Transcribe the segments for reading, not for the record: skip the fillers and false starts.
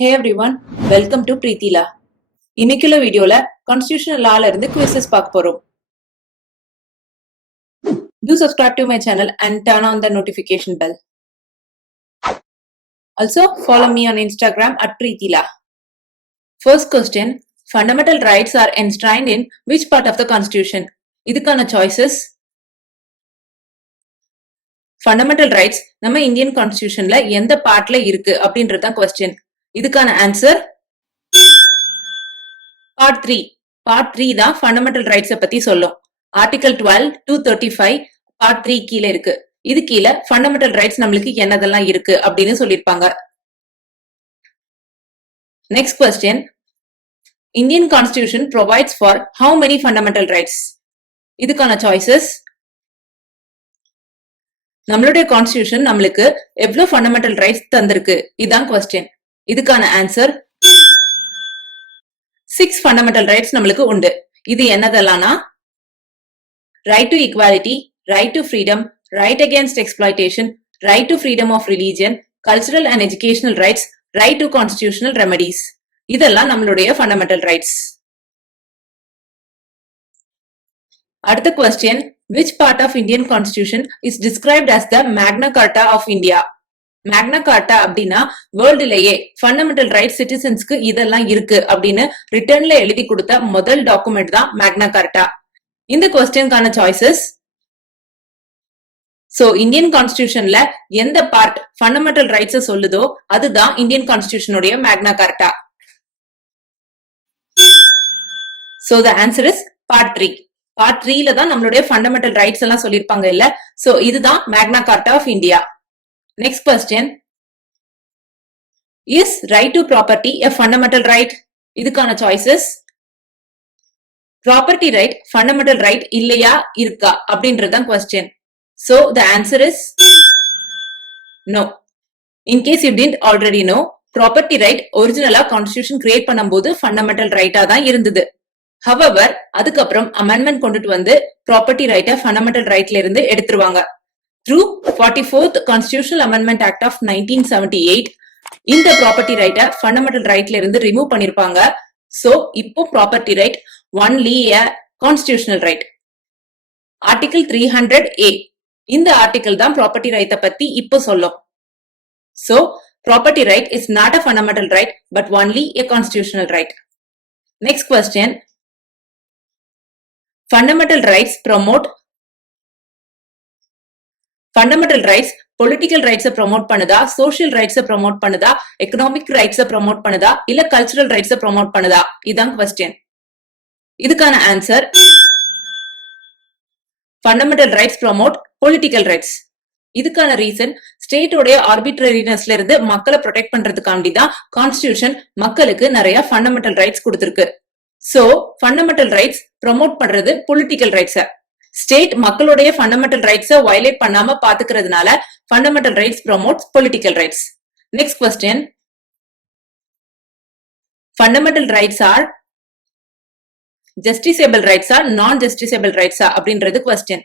Hey everyone, welcome to Preeti Law. இன்னைக்குள்ள வீடியோல constitutional லால இருந்து குவிசஸ் பார்க்க போறோம். Do subscribe to my channel and turn on the notification bell. Also follow me on Instagram at Preeti Law. First question, fundamental rights are enshrined in which part of the constitution? இதுக்கான choices. Fundamental rights நம்ம Indian கான்ஸ்டிடியூஷன்ல எந்த பார்ட்ல இருக்கு அப்படின்றது தான் question. இதுக்கான answer part 3. Part 3 தான் ஃபண்டமெண்டல் ரைட்ஸ் பத்தி சொல்லும். ஆர்டிகல் 12 235 பார்ட் 3 கீழ இருக்கு. இது கீழ ஃபண்டமெண்டல் ரைட்ஸ் நம்மளுக்கு என்னதெல்லாம் இருக்கு அப்படின்னு சொல்லிருப்பாங்க. Next question, Indian constitution provides for how many fundamental rights? இதுக்கான சாய்ஸஸ், நம்மளுடைய கான்ஸ்டிடியூஷன் நம்மளுக்கு எவ்வளவு ஃபண்டமெண்டல் ரைட்ஸ் தந்திருக்கு இதான் क्वेश्चन. இதுக்கான ஆன்சர் 6 fundamental rights நம்மளுக்கு உண்டு. இது என்னதெல்லாம்னா right to equality, right to freedom, right against exploitation, right to freedom of religion, cultural and educational rights, right to constitutional remedies. இதெல்லாம் நம்மளுடைய fundamental rights. அடுத்த question, which part of Indian constitution is described as the Magna Carta of India? மேக்னா கார்ட்டா அப்படின்னா வேர்ல்டுலயே fundamental right சிட்டிசன்ஸ்க்கு இதெல்லாம் இருக்கு அப்படின்னு ரிட்டர்ன்ல எழுதி கொடுத்த முதல் டாக்குமெண்ட் தான் மேக்னா கார்ட்டா. இந்த क्वेश्चनக்கான சாய்ஸஸ், சோ இந்தியன் கான்ஸ்டிடியூஷன்ல எந்த பார்ட் ஃபண்டமெண்டல் ரைட்ஸ் சொல்லுதோ அதுதான் இந்தியன் கான்ஸ்டிடியூஷனுடைய Magna Carta. So the answer is part 3. Part 3ல தான் நம்மளுடைய ஃபண்டமெண்டல் ரைட்ஸ் எல்லாம் சொல்லிருப்பாங்க இல்ல. சோ இதுதான் Magna Carta of India. Next question, is right to property a fundamental right? இதுக்கான choices, property right fundamental right இல்லையா இருக்கா அப்படின்றதுதான் question. So the answer is no. In case you didn't already know, property right originally constitution create பண்ணும்போது fundamental right தான் இருந்தது. However, அதுக்கப்புறம் amendment கொண்டுட்டு வந்து property right fundamental rightல இருந்து எடுத்துருவாங்க. Through 44th Constitutional Amendment Act of 1978, இந்த ப்ராப்பர்ட்டி ரைட்ட ஃபண்டமெண்டல் ரைட்ல இருந்து ரிமூவ் பண்ணிருப்பாங்க. சோ இப்போ property right only a constitutional right. Article 300A இந்த ஆர்டிகல் தான் ப்ராப்பர்ட்டி ரைட்ட பத்தி இப்போ சொல்லும். So property right is not a fundamental right but only a constitutional right. Next question, fundamental rights promote fundamental rights political ரைட்ஸை promote பண்ணுதா, social ரைட்ஸை promote பண்ணுதா, economic ரைட்ஸை ப்ரொமோட் பண்ணுதா, இல்ல கல்ச்சுரல் ரைட்ஸை ப்ரொமோட் பண்ணுதா இதான் क्वेश्चन. இதுக்கான answer fundamental rights promote political rights. இதுக்கான ரீசன் ஸ்டேட்டோட ஆர்பிட்ரரினஸ்ல இருந்து மக்களை ப்ரொடெக்ட் பண்றதுக்காண்டி தான் கான்ஸ்டிடியூஷன் மக்களுக்கு நிறைய ஃபண்டமெண்டல் ரைட்ஸ் கொடுத்திருக்கு. சோ ஃபண்டமெண்டல் ரைட்ஸ் ப்ரொமோட் பண்றது பொலிட்டிக்கல் ரைட்ஸ. ஸ்டேட் மக்களுடைய ஃபண்டமெண்டல் ரைட்ஸை வயலேட் பண்ணாம பாத்துக்கிறதுனால fundamental rights promotes political rights. Next question, fundamental rights R ஜஸ்டிசேபிள் ரைட்ஸா நான் ஜஸ்டிசேபிள் ரைட்ஸா அப்படின்றது क्वेश्चन.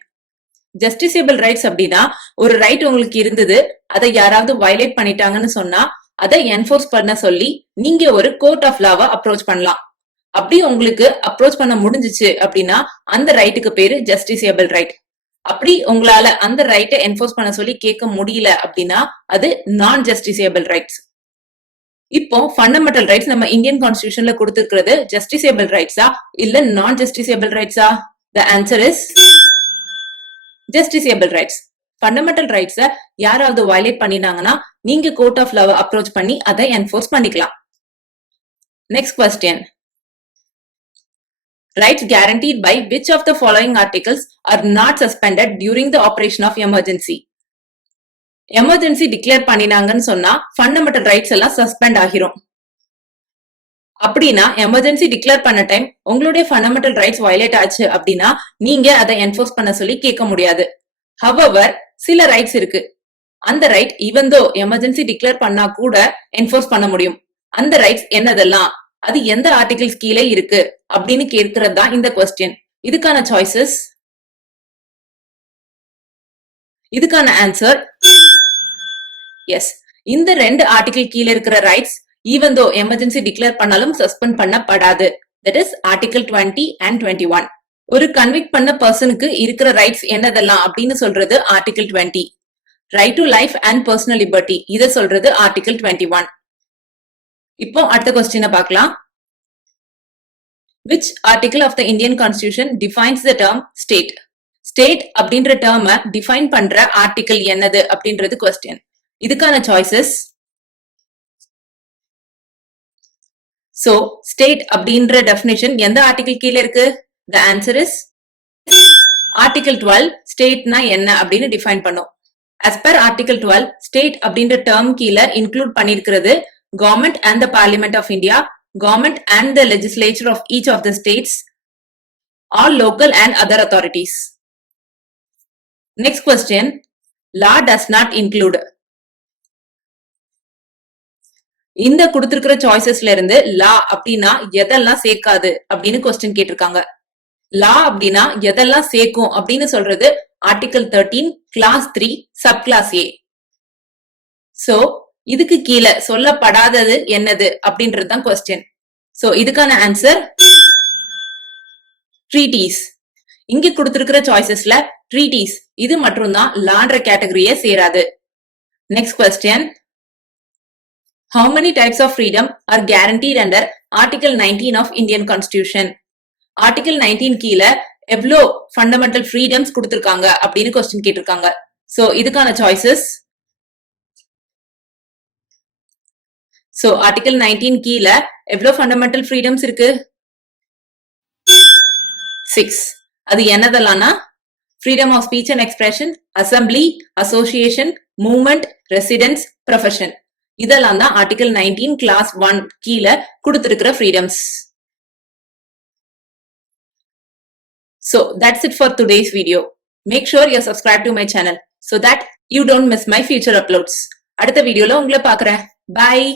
ஜஸ்டிசேபிள் ரைட்ஸ் அப்படின்னா ஒரு ரைட் உங்களுக்கு இருந்தது, அதை யாராவது வயலேட் பண்ணிட்டாங்கன்னு சொன்னா அதை என்ஃபோர்ஸ் பண்ண சொல்லி நீங்க ஒரு கோர்ட் ஆஃப் லாவை அப்ரோச் பண்ணலாம். அப்படி உங்களுக்கு அப்ரோச் பண்ண முடிஞ்சிச்சு அப்படின்னா அந்த ரைட்டுக்கு பேரு ஜஸ்டிசேபிள் ரைட். அப்படி உங்களால அந்த ரைட்டை என்ஃபோர்ஸ் பண்ண சொல்லி கேட்க முடியல அப்படின்னா அது நான் ஜஸ்டிசேபிள் ரைட்ஸ். இப்போ ஃபண்டமெண்டல் ரைட்ஸ் நம்ம இந்தியன் கான்ஸ்டிடியூஷன்ல கொடுத்திருக்கிறது ஜஸ்டிசேபிள் ரைட்ஸா இல்ல நான் ஜஸ்டிசேபிள் ரைட்ஸா? The answer is justiciable rights. Fundamental ரைட்ஸை யாராவது வயலேட் பண்ணினாங்கன்னா நீங்க கோர்ட் ஆஃப் லாவை அப்ரோச் பண்ணி அதை என்ஃபோர்ஸ் பண்ணிக்கலாம். Next question, rights guaranteed by which of the following articles are not suspended during the operation of emergency? Emergency declare பண்ணினாங்கன்னு சொன்னா ஃபண்டமெண்டல் ரைட்ஸ் எல்லாம் சஸ்பெண்ட் ஆகிரும். அப்படின்னா எமர்ஜென்சி டிக்ளேர் பண்ண டைம் உங்களுடைய ஃபண்டமெண்டல் ரைட்ஸ் வயலேட் ஆச்சு அப்படின்னா நீங்க அதை என்ஃபோர்ஸ் பண்ண சொல்லி கேட்க முடியாது. However, சில ரைட்ஸ் இருக்கு. அந்த right even though emergency declare பண்ணா கூட என்ஃபோர்ஸ் பண்ண முடியும். அந்த ரைட்ஸ் என்னதெல்லாம், அது எந்த ஆர்டிகிள்ஸ் கீழே இருக்கு அப்படின்னு கேட்கிறது தான் இந்த क्वेश्चन. இதுக்கான சாய்ஸஸ், இதுக்கான ஆன்சர் எஸ். இந்த ரெண்டு ஆர்டிகிள் கீழே இருக்கிற rights even though emergency declare பண்ணாலும் சஸ்பெண்ட் பண்ணப்படாது. That is article 20 and 21. ஒரு கன்விக்ட் பண்ண பர்சனுக்கு இருக்கிற ரைட்ஸ் என்னதெல்லாம் அப்படின்னு சொல்றது article 20. Right to life and personal liberty இத சொல்றது ஆர்டிகல் 21. இப்போ அடுத்த கொஸ்டினை பார்க்கலாம். Which article of the Indian Constitution defines the term state? State அப்படின்ற டேர்மை டிஃபைன் பண்ற ஆர்டிகல் என்னது அப்படின்றது கொஸ்டின். இதுக்கான சாய்ஸஸ். சோ ஸ்டேட் அப்படின்ற டெஃபினிஷன் எந்த ஆர்டிகல் கீழ இருக்கு? The answer is article 12. ஸ்டேட்னா என்ன அப்படின்னு டிஃபைன் பண்ணும். As per article 12, state அப்படின்ற டேர்ம் கீழ include பண்ணிருக்கிறது government and the Parliament of India, government and the legislature of each of the states, all local and other authorities. Next question, law does not include. இந்த கொடுத்திருக்கிற சாய்ஸஸ்ல இருந்து லா அப்படின்னா எதெல்லாம் சேர்க்காது அப்படின்னு question கேட்டிருக்காங்க. லா அப்படின்னா எதெல்லாம் சேர்க்கும் அப்படின்னு சொல்றது ஆர்டிகல் 13 கிளாஸ் 3 சப் கிளாஸ் ஏ. சோ இதுக்கு கீழே சொல்லப்படாதது என்னது அப்படின்றது தான் கொஸ்டின். சோ இதுக்கான ஆன்சர் ட்ரீட்டிஸ். இங்க கொடுத்திருக்கிற சாய்ஸஸ்ல ட்ரீட்டிஸ் இது மட்டும் தான் லான்ற கேட்டகரியே சேராது. Next question, how many types of freedom are guaranteed under article 19 of Indian Constitution? article 19 கீழ எவ்வளோ ஃபண்டமெண்டல் ஃப்ரீடம்ஸ் கொடுத்திருக்காங்க அப்படின்னு கொஸ்டின் கேட்டிருக்காங்க. சோ இதுக்கான சாய்ஸஸ். சோ ஆர்டிகல் 19 கீழ எவ்வளவு ஃபண்டமெண்டல் ஃப்ரீடம்ஸ் இருக்கு? 6. அது என்னதெல்லாம்னா freedom of speech and expression, assembly, association, movement, residence, profession. இதெல்லாம் தான் ஆர்டிகல் 19 கிளாஸ் 1 கீழ கொடுத்திருக்கிற freedoms. So that's it for today's video. Make sure you're subscribed to my channel so that you don't miss my future uploads. அடுத்த வீடியோல உங்களை பார்க்கறேன். Bye.